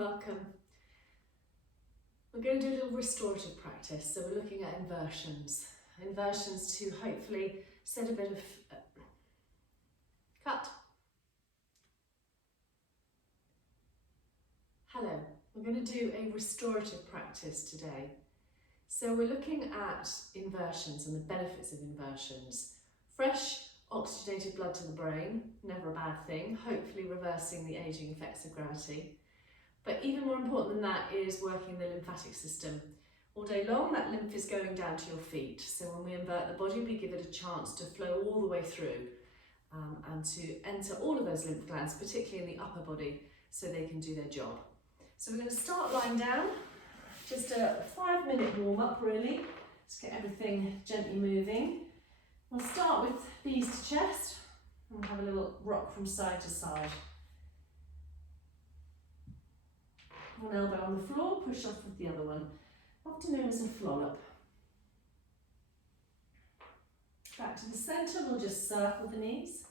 welcome. We're going to do a little restorative practice, so we're looking at inversions. Inversions to hopefully set a bit of cut. Hello, we're going to do a restorative practice today. So we're looking at inversions and the benefits of inversions. Fresh oxygenated blood to the brain, never a bad thing, hopefully reversing the ageing effects of gravity. But even more important than that is working the lymphatic system. All day long, that lymph is going down to your feet. So when we invert the body, we give it a chance to flow all the way through and to enter all of those lymph glands, particularly in the upper body, so they can do their job. So we're going to start lying down, just a 5-minute warm up really. Let's get everything gently moving. We'll start with knees to chest and we'll have a little rock from side to side. One elbow on the floor, push off with the other one, often known as a flollop. Back to the centre, we'll just circle the knees.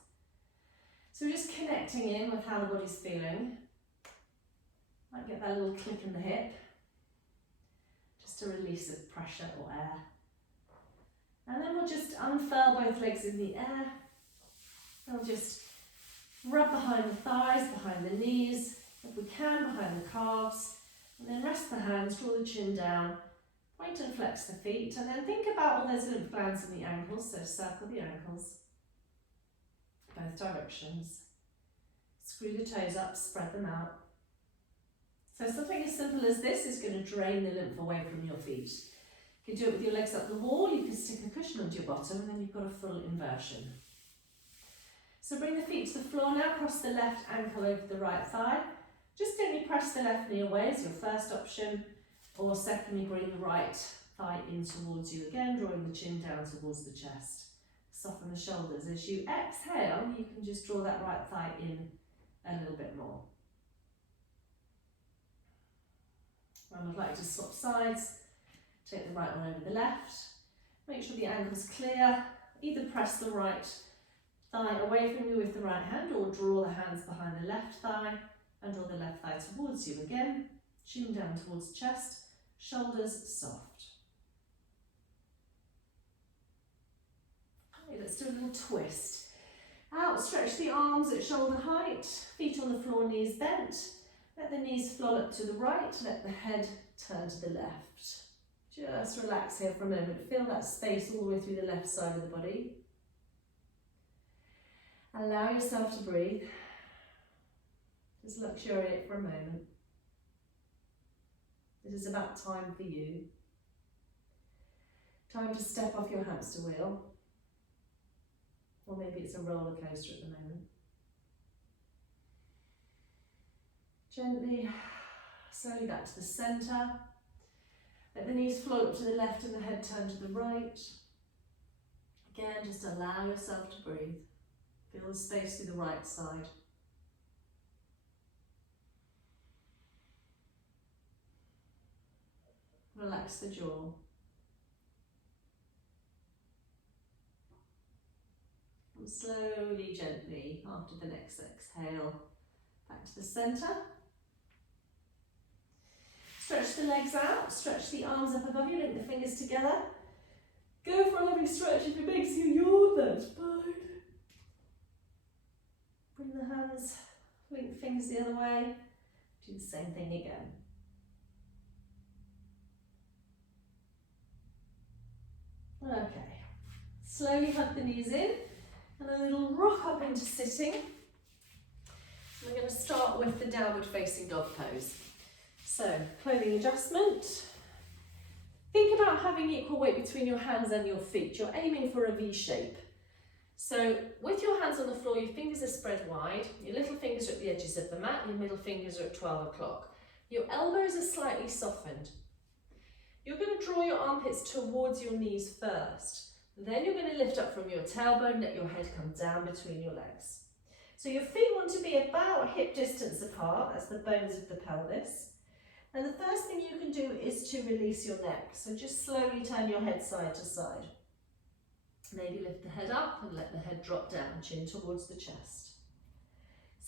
So we're just connecting in with how the body's feeling. Might get that little click in the hip, just a release of pressure or air. And then we'll just unfurl both legs in the air. We'll just rub behind the thighs, behind the knees, if we can behind the calves, and then rest the hands, draw the chin down, point and flex the feet, and then think about all those lymph glands in the ankles, so circle the ankles, both directions. Screw the toes up, spread them out. So something as simple as this is going to drain the lymph away from your feet. You can do it with your legs up the wall, you can stick a cushion onto your bottom, and then you've got a full inversion. So bring the feet to the floor now, cross the left ankle over the right thigh. Just gently press the left knee away as your first option, or secondly bring the right thigh in towards you again, drawing the chin down towards the chest. Soften the shoulders. As you exhale, you can just draw that right thigh in a little bit more. I would like to swap sides. Take the right one over the left. Make sure the ankle's clear. Either press the right thigh away from you with the right hand or draw the hands behind the left thigh and draw the left thigh towards you again. Chin down towards the chest, shoulders soft. Okay, let's do a little twist. Out, stretch the arms at shoulder height, feet on the floor, knees bent. Let the knees flow up to the right, let the head turn to the left. Just relax here for a moment. Feel that space all the way through the left side of the body. Allow yourself to breathe. Just luxuriate for a moment. It is about time for you. Time to step off your hamster wheel. Or maybe it's a roller coaster at the moment. Gently, slowly back to the centre. Let the knees float to the left and the head turn to the right. Again, just allow yourself to breathe. Feel the space through the right side. Relax the jaw. And slowly, gently, after the next exhale, back to the centre. Stretch the legs out, stretch the arms up above you, link the fingers together. Go for a lovely stretch. If it makes you yawn, that's fine. Bring the hands, link the fingers the other way. Do the same thing again. Okay, slowly hug the knees in and a little rock up into sitting. We're going to start with the downward facing dog pose. So, clothing adjustment. Think about having equal weight between your hands and your feet. You're aiming for a V shape. So, with your hands on the floor, your fingers are spread wide, your little fingers are at the edges of the mat, your middle fingers are at 12 o'clock. Your elbows are slightly softened. You're going to draw your armpits towards your knees first. Then you're going to lift up from your tailbone, let your head come down between your legs. So your feet want to be about hip distance apart, that's the bones of the pelvis. And the first thing you can do is to release your neck. So just slowly turn your head side to side. Maybe lift the head up and let the head drop down, chin towards the chest.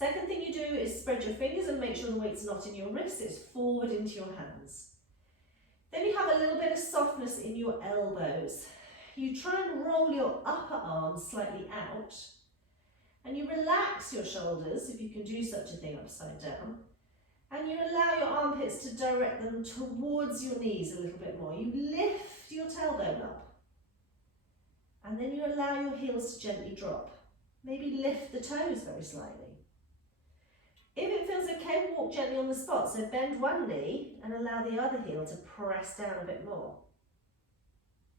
Second thing you do is spread your fingers and make sure the weight's not in your wrists, it's forward into your hands. Then you have a little bit of softness in your elbows. You try and roll your upper arms slightly out, and you relax your shoulders, if you can do such a thing upside down, and you allow your armpits to direct them towards your knees a little bit more. You lift your tailbone up, and then you allow your heels to gently drop. Maybe lift the toes very slightly. If it feels okay, walk gently on the spot. So bend one knee and allow the other heel to press down a bit more.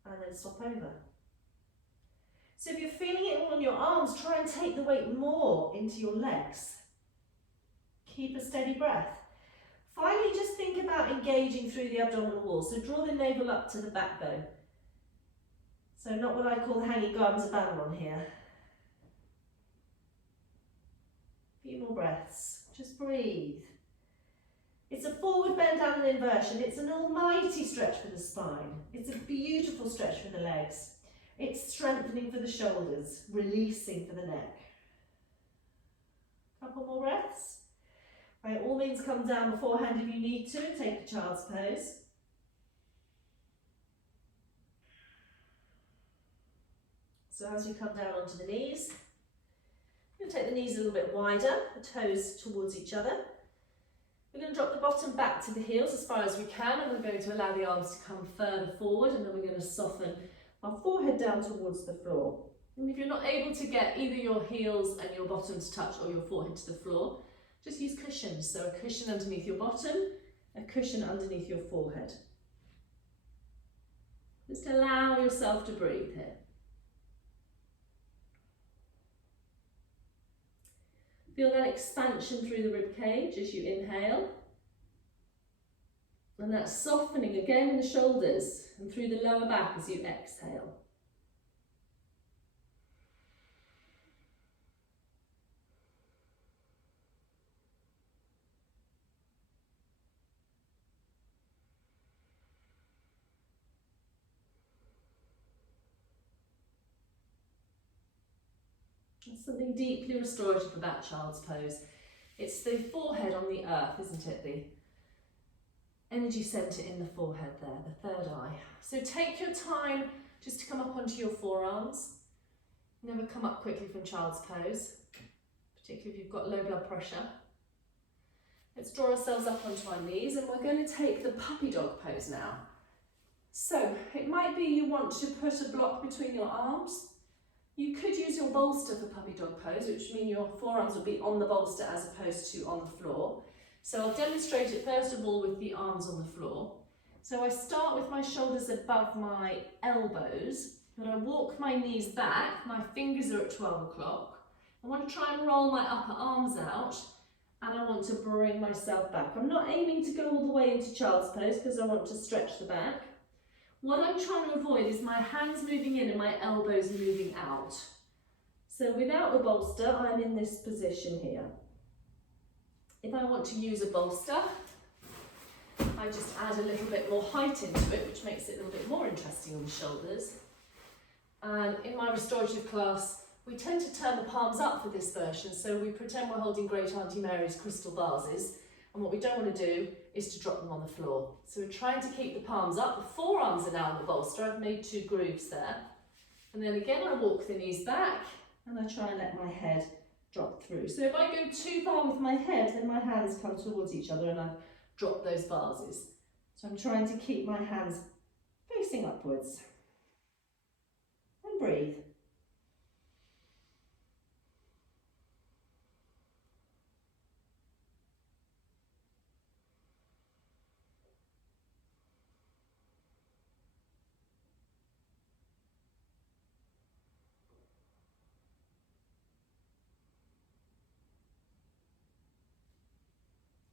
And then swap over. So if you're feeling it all on your arms, try and take the weight more into your legs. Keep a steady breath. Finally, just think about engaging through the abdominal wall. So draw the navel up to the backbone. So not what I call the hanging gardens of Babylon here. A few more breaths. Just breathe. It's a forward bend down and inversion. It's an almighty stretch for the spine. It's a beautiful stretch for the legs. It's strengthening for the shoulders, releasing for the neck. Couple more breaths. By all means, come down beforehand if you need to and take a child's pose. So as you come down onto the knees, you're going to take the knees a little bit wider, the toes towards each other. We're going to drop the bottom back to the heels as far as we can, and we're going to allow the arms to come further forward, and then we're going to soften our forehead down towards the floor. And if you're not able to get either your heels and your bottom to touch or your forehead to the floor, just use cushions. So a cushion underneath your bottom, a cushion underneath your forehead. Just allow yourself to breathe here. Feel that expansion through the rib cage as you inhale. And that softening again in the shoulders and through the lower back as you exhale. There's something deeply restorative about child's pose. It's the forehead on the earth, isn't it? The energy centre in the forehead there, the third eye. So take your time just to come up onto your forearms. Never come up quickly from child's pose, particularly if you've got low blood pressure. Let's draw ourselves up onto our knees, and we're going to take the puppy dog pose now. So it might be you want to put a block between your arms. You could use your bolster for puppy dog pose, which means your forearms would be on the bolster as opposed to on the floor. So I'll demonstrate it first of all with the arms on the floor. So I start with my shoulders above my elbows, but I walk my knees back, my fingers are at 12 o'clock. I want to try and roll my upper arms out, and I want to bring myself back. I'm not aiming to go all the way into child's pose because I want to stretch the back. What I'm trying to avoid is my hands moving in and my elbows moving out. So without the bolster, I'm in this position here. If I want to use a bolster, I just add a little bit more height into it, which makes it a little bit more interesting on the shoulders. And in my restorative class, we tend to turn the palms up for this version, so we pretend we're holding Great Auntie Mary's crystal vases, and what we don't want to do is to drop them on the floor. So we're trying to keep the palms up. The forearms are now on the bolster. I've made 2 grooves there. And then again, I walk the knees back, and I try and let my head drop through. So if I go too far with my head, then my hands come towards each other and I drop those vases. So I'm trying to keep my hands facing upwards. And breathe.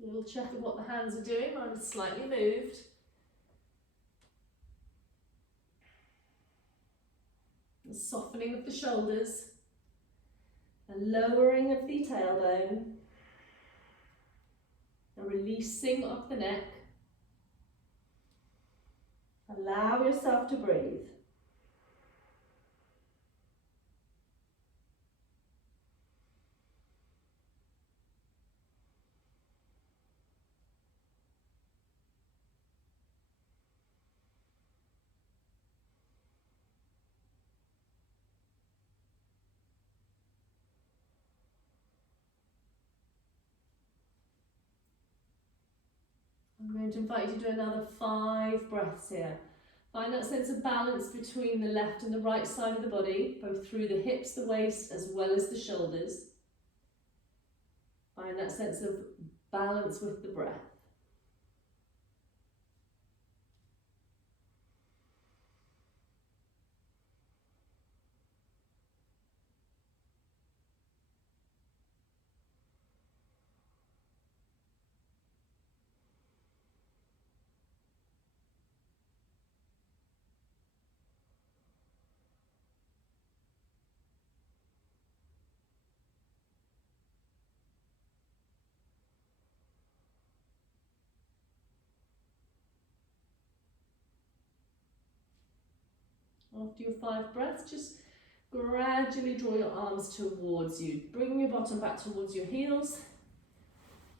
A little check of what the hands are doing. I'm slightly moved. The softening of the shoulders, a lowering of the tailbone, a releasing of the neck. Allow yourself to breathe. I'm going to invite you to do another 5 breaths here. Find that sense of balance between the left and the right side of the body, both through the hips, the waist, as well as the shoulders. Find that sense of balance with the breath. After your 5 breaths, just gradually draw your arms towards you. Bring your bottom back towards your heels.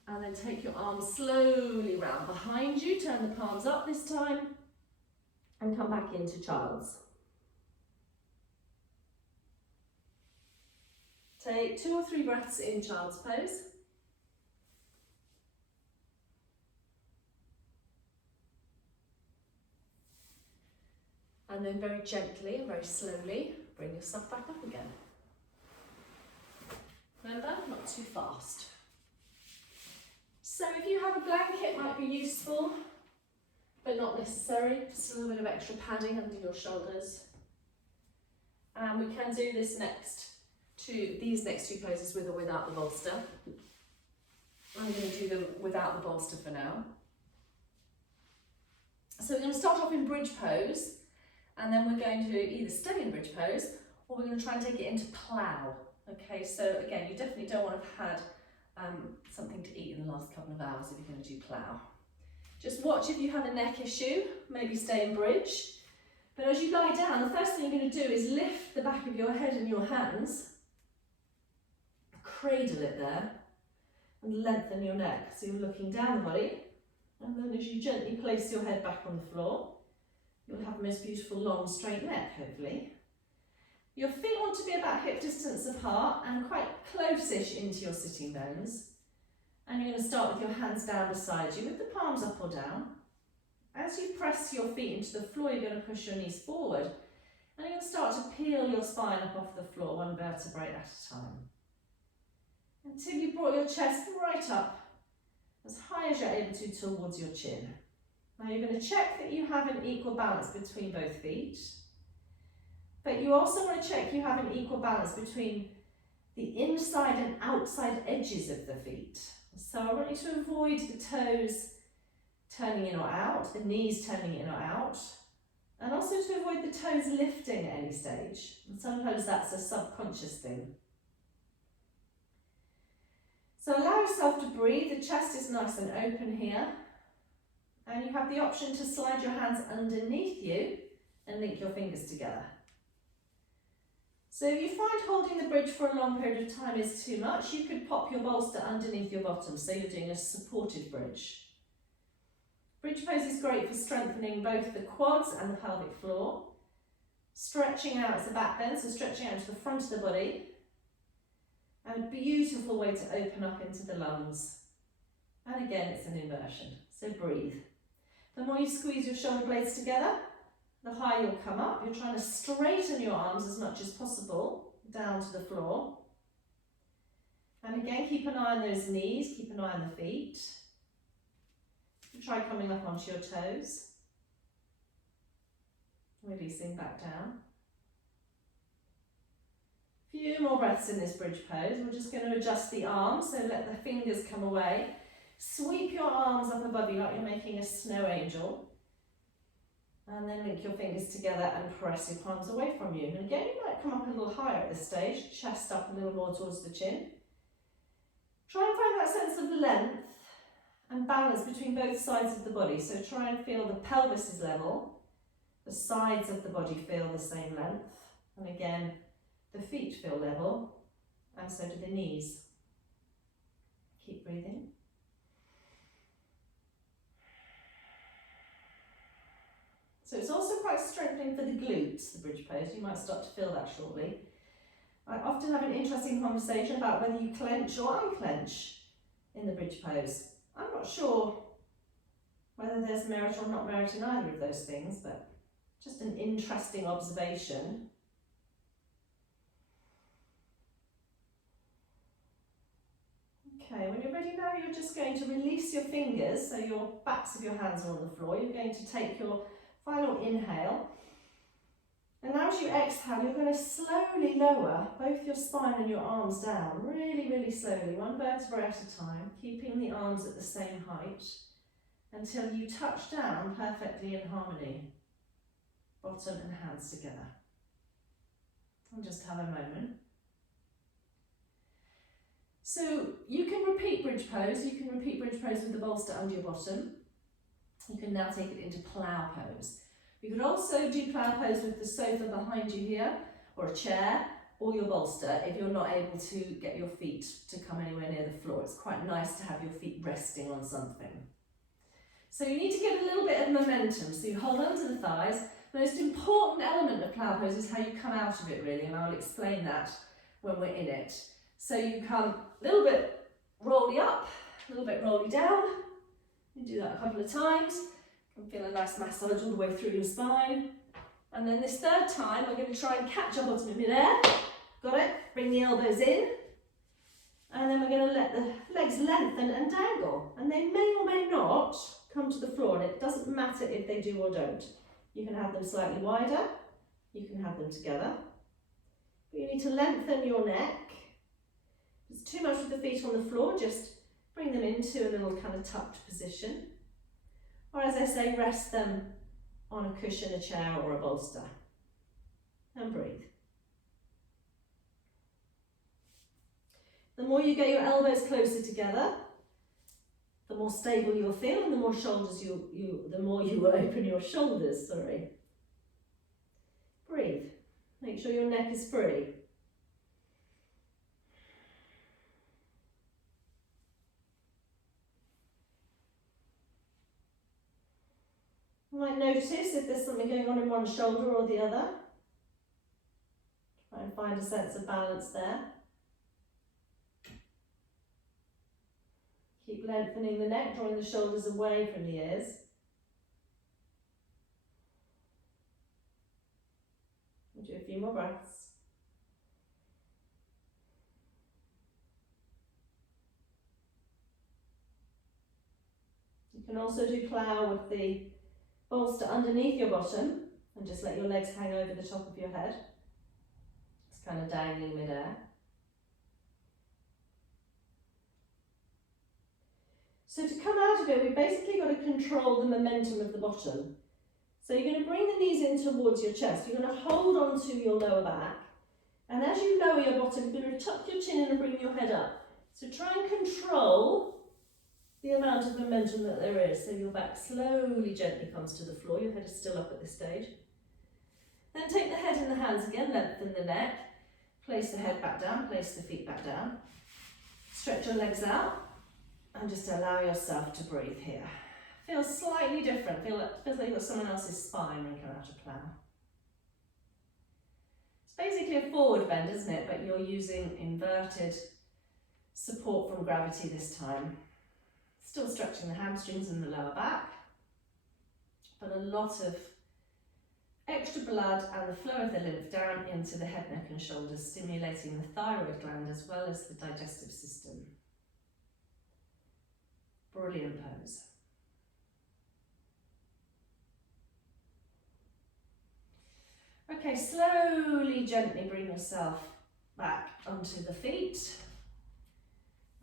And then take your arms slowly round behind you. Turn the palms up this time. And come back into child's. Take 2 or 3 breaths in child's pose. And then very gently and very slowly, bring yourself back up again. Remember, not too fast. So if you have a blanket, it might be useful, but not necessary. Just a little bit of extra padding under your shoulders. And we can do this these next two poses with or without the bolster. I'm going to do them without the bolster for now. So we're going to start off in bridge pose. And then we're going to either stay in bridge pose or we're going to try and take it into plough. Okay, so again, you definitely don't want to have had something to eat in the last couple of hours if you're going to do plough. Just watch if you have a neck issue, maybe stay in bridge. But as you lie down, the first thing you're going to do is lift the back of your head and your hands, cradle it there, and lengthen your neck. So you're looking down the body, and then as you gently place your head back on the floor, you'll have the most beautiful long straight neck, hopefully. Your feet want to be about hip distance apart and quite close-ish into your sitting bones. And you're going to start with your hands down beside you with the palms up or down. As you press your feet into the floor, you're going to push your knees forward. And you're going to start to peel your spine up off the floor, one vertebrae at a time. Until you've brought your chest right up, as high as you're able to, towards your chin. Now you're going to check that you have an equal balance between both feet, but you also want to check you have an equal balance between the inside and outside edges of the feet. So I want you to avoid the toes turning in or out, the knees turning in or out, and also to avoid the toes lifting at any stage. And sometimes that's a subconscious thing. So allow yourself to breathe. The chest is nice and open here. And you have the option to slide your hands underneath you and link your fingers together. So if you find holding the bridge for a long period of time is too much, you could pop your bolster underneath your bottom, so you're doing a supported bridge. Bridge pose is great for strengthening both the quads and the pelvic floor. Stretching out as a back bend, so stretching out to the front of the body. And a beautiful way to open up into the lungs. And again, it's an inversion, so breathe. The more you squeeze your shoulder blades together, the higher you'll come up. You're trying to straighten your arms as much as possible down to the floor. And again, keep an eye on those knees, keep an eye on the feet. Try coming up onto your toes. Releasing back down. A few more breaths in this bridge pose. We're just going to adjust the arms, so let the fingers come away. Sweep your arms up above you like you're making a snow angel. And then link your fingers together and press your palms away from you. And again, you might come up a little higher at this stage, chest up a little more towards the chin. Try and find that sense of length and balance between both sides of the body. So try and feel the pelvis is level, the sides of the body feel the same length, and again, the feet feel level, and so do the knees. Keep breathing. So it's also quite strengthening for the glutes, the bridge pose. You might start to feel that shortly. I often have an interesting conversation about whether you clench or unclench in the bridge pose. I'm not sure Whether there's merit or not merit in either of those things, but just an interesting observation. Okay, when you're ready now, you're just going to release your fingers, so your backs of your hands are on the floor. You're going to take your final inhale, and now as you exhale, you're going to slowly lower both your spine and your arms down, really, really slowly, one vertebrae at a time, keeping the arms at the same height until you touch down perfectly in harmony, bottom and hands together. And just have a moment. So you can repeat bridge pose. You can repeat bridge pose with the bolster under your bottom. You can now take it into plough pose. You could also do plough pose with the sofa behind you here, or a chair, or your bolster if you're not able to get your feet to come anywhere near the floor. It's quite nice to have your feet resting on something. So you need to get a little bit of momentum. So you hold onto the thighs. The most important element of plough pose is how you come out of it, really, and I'll explain that when we're in it. So you come a little bit rolly up, a little bit rolly down. You do that a couple of times. You can feel a nice massage all the way through your spine. And then this third time, we're going to try and catch our bottom in mid-air. Got it? Bring the elbows in. And then we're going to let the legs lengthen and dangle. And they may or may not come to the floor, and it doesn't matter if they do or don't. You can have them slightly wider. You can have them together. But you need to lengthen your neck. If it's too much with the feet on the floor, just bring them into a little kind of tucked position. Or as I say, rest them on a cushion, a chair or a bolster. And breathe. The more you get your elbows closer together, the more stable you'll feel, and the more shoulders the more you will open your shoulders, sorry. Breathe. Make sure your neck is free. You might notice if there's something going on in one shoulder or the other. Try and find a sense of balance there. Keep lengthening the neck, drawing the shoulders away from the ears. We'll do a few more breaths. You can also do plough with the bolster underneath your bottom and just let your legs hang over the top of your head. It's kind of dangling mid-air. So to come out of it, we've basically got to control the momentum of the bottom. So you're going to bring the knees in towards your chest. You're going to hold on to your lower back. And as you lower your bottom, you're going to tuck your chin in and bring your head up. So try and control the amount of momentum that there is. So your back slowly, gently comes to the floor. Your head is still up at this stage. Then take the head in the hands again, lengthen the neck. Place the head back down, place the feet back down. Stretch your legs out. And just allow yourself to breathe here. Feels slightly different. Feels like you've got someone else's spine when you come out of plough. It's basically a forward bend, isn't it? But you're using inverted support from gravity this time. Still stretching the hamstrings and the lower back. But a lot of extra blood and the flow of the lymph down into the head, neck and shoulders, stimulating the thyroid gland as well as the digestive system. Brilliant pose. Okay, slowly, gently bring yourself back onto the feet.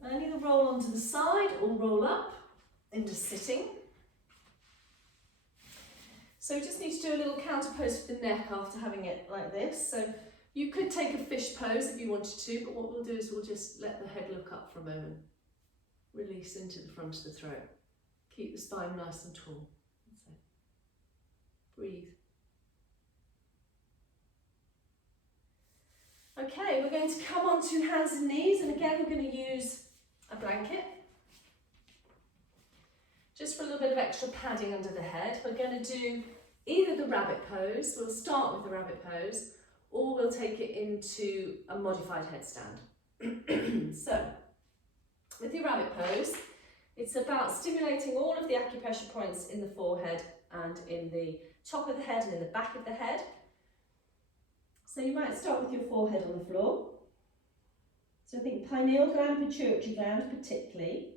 And either roll onto the side or roll up into sitting. So we just need to do a little counter pose for the neck after having it like this. So you could take a fish pose if you wanted to, but what we'll do is we'll just let the head look up for a moment. Release into the front of the throat. Keep the spine nice and tall. That's it. Breathe. Okay, we're going to come onto hands and knees, and again we're going to use a blanket. Just for a little bit of extra padding under the head. We're going to do either the rabbit pose, we'll start with the rabbit pose, or we'll take it into a modified headstand. So, with your rabbit pose, It's about stimulating all of the acupressure points in the forehead and in the top of the head and in the back of the head. So you might start with your forehead on the floor. So I think pineal gland, pituitary gland particularly.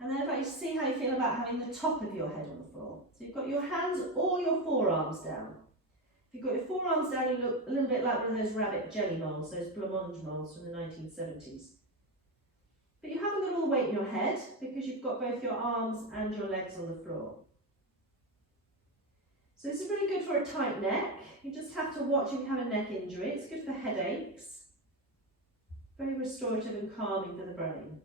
And then if you see how you feel about having the top of your head on the floor. So you've got your hands or your forearms down. If you've got your forearms down, you look a little bit like one of those rabbit jelly molds, those blancmange molds from the 1970s. But you haven't got all the weight in your head because you've got both your arms and your legs on the floor. So this is really good for a tight neck. You just have to watch if you have a neck injury. It's good for headaches. Very restorative and calming for the brain.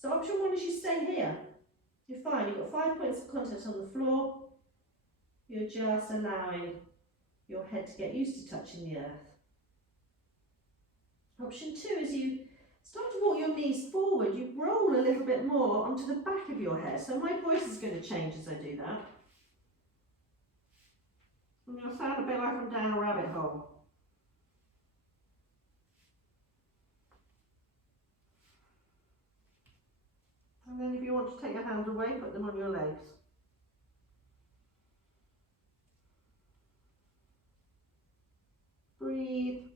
So option 1 is you stay here. You're fine. You've got 5 points of contact on the floor. You're just allowing your head to get used to touching the earth. Option 2 is you start to walk your knees forward. You roll a little bit more onto the back of your head. So my voice is going to change as I do that. And you'll sound a bit like I'm down a rabbit hole. And then if you want to take your hands away, put them on your legs. Breathe.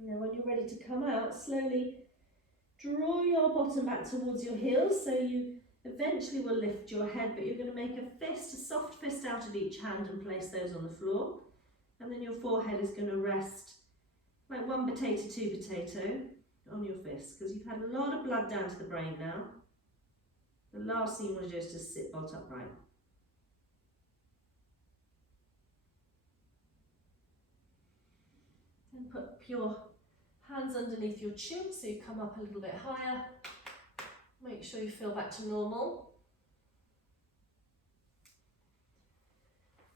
Now when you're ready to come out, slowly draw your bottom back towards your heels so you eventually will lift your head, but you're going to make a fist, a soft fist out of each hand and place those on the floor. And then your forehead is going to rest like 1 potato, 2 potato on your fist because you've had a lot of blood down to the brain now. The last thing you want to do is just sit bolt upright. Then put your hands underneath your chin so you come up a little bit higher. Make sure you feel back to normal.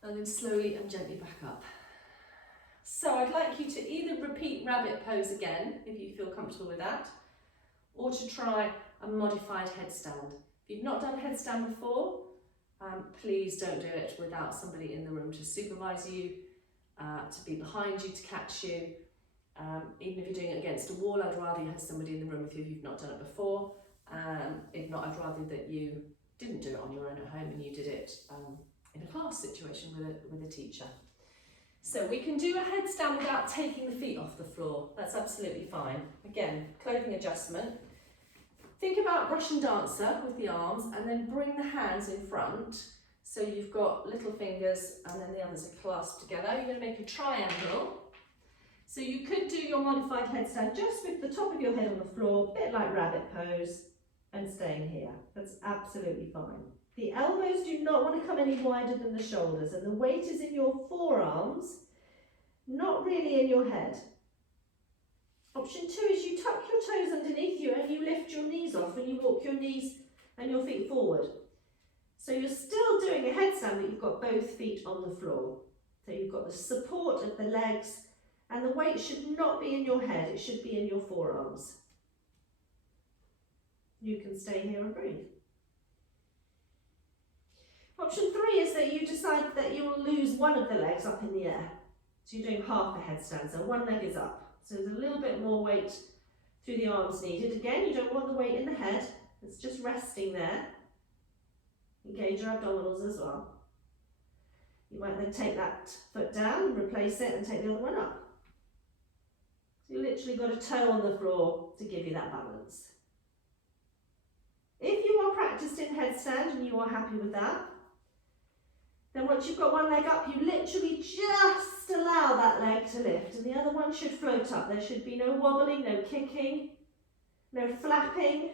And then slowly and gently back up. So I'd like you to either repeat rabbit pose again, if you feel comfortable with that, or to try a modified headstand. If you've not done headstand before, please don't do it without somebody in the room to supervise you, to be behind you, to catch you. Even if you're doing it against a wall, I'd rather you have somebody in the room with you if you've not done it before. If not, I'd rather that you didn't do it on your own at home and you did it in a class situation with a teacher. So we can do a headstand without taking the feet off the floor. That's absolutely fine. Again, clothing adjustment. Think about Russian dancer with the arms and then bring the hands in front. So you've got little fingers and then the others are clasped together. You're going to make a triangle. So you could do your modified headstand just with the top of your head on the floor, a bit like rabbit pose, and staying here. That's absolutely fine. The elbows do not want to come any wider than the shoulders, and the weight is in your forearms, not really in your head. Option 2 is you tuck your toes underneath you and you lift your knees off and you walk your knees and your feet forward. So you're still doing a headstand, but you've got both feet on the floor. So you've got the support of the legs, and the weight should not be in your head, it should be in your forearms. You can stay here and breathe. Option 3 is that you decide that you will lose one of the legs up in the air. So you're doing half a headstand, so one leg is up. So there's a little bit more weight through the arms needed. Again, you don't want the weight in the head, it's just resting there. Engage your abdominals as well. You might then take that foot down and replace it and take the other one up. So you literally got a toe on the floor to give you that balance. If you are practiced in headstand and you are happy with that, then once you've got one leg up, you literally just allow that leg to lift and the other one should float up. There should be no wobbling, no kicking, no flapping.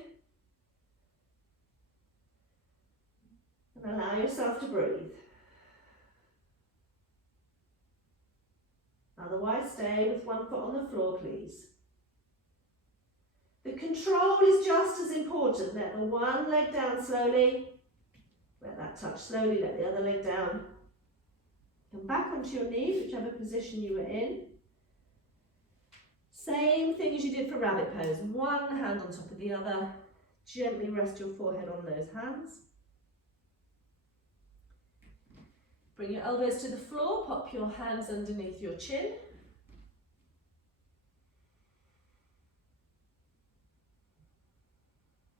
And allow yourself to breathe. Otherwise, stay with one foot on the floor, please. The control is just as important. Let the one leg down slowly. Let that touch slowly, let the other leg down. Come back onto your knees, whichever position you were in. Same thing as you did for rabbit pose. One hand on top of the other. Gently rest your forehead on those hands. Bring your elbows to the floor, pop your hands underneath your chin.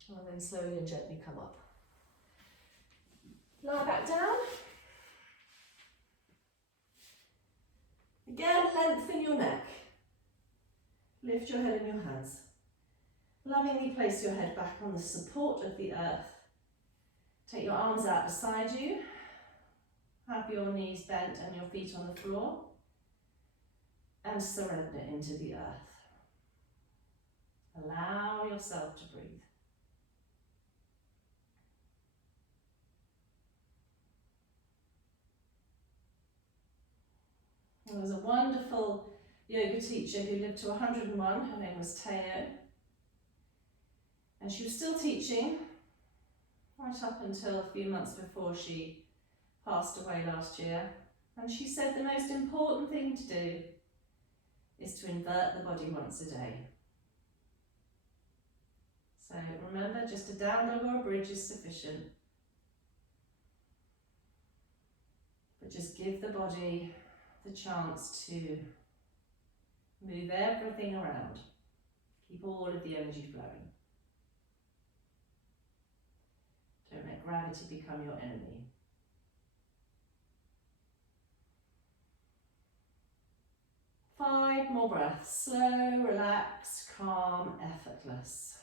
And then slowly and gently come up. Lie back down. Again, lengthen your neck. Lift your head in your hands. Lovingly place your head back on the support of the earth. Take your arms out beside you. Have your knees bent and your feet on the floor. And surrender into the earth. Allow yourself to breathe. There was a wonderful yoga teacher who lived to 101. Her name was Teo. And she was still teaching right up until a few months before she passed away last year. And she said the most important thing to do is to invert the body once a day. So remember, just a down dog or a bridge is sufficient. But just give the body the chance to move everything around. Keep all of the energy flowing. Don't let gravity become your enemy. Five more breaths. Slow, relaxed, calm, effortless.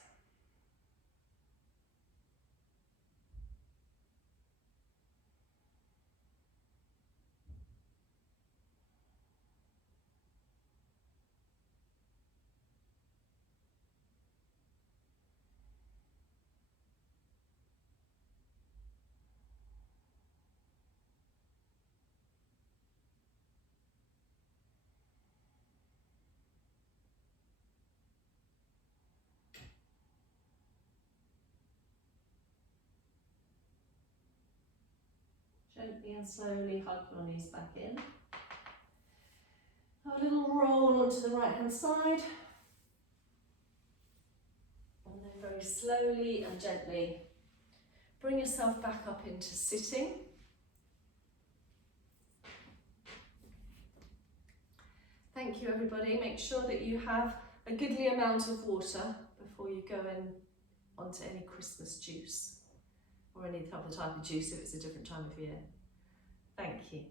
Gently and slowly hug your knees back in. A little roll onto the right hand side. And then very slowly and gently bring yourself back up into sitting. Thank you everybody. Make sure that you have a goodly amount of water before you go in onto any Christmas juice or any other type of juice if it's a different time of year. Thank you.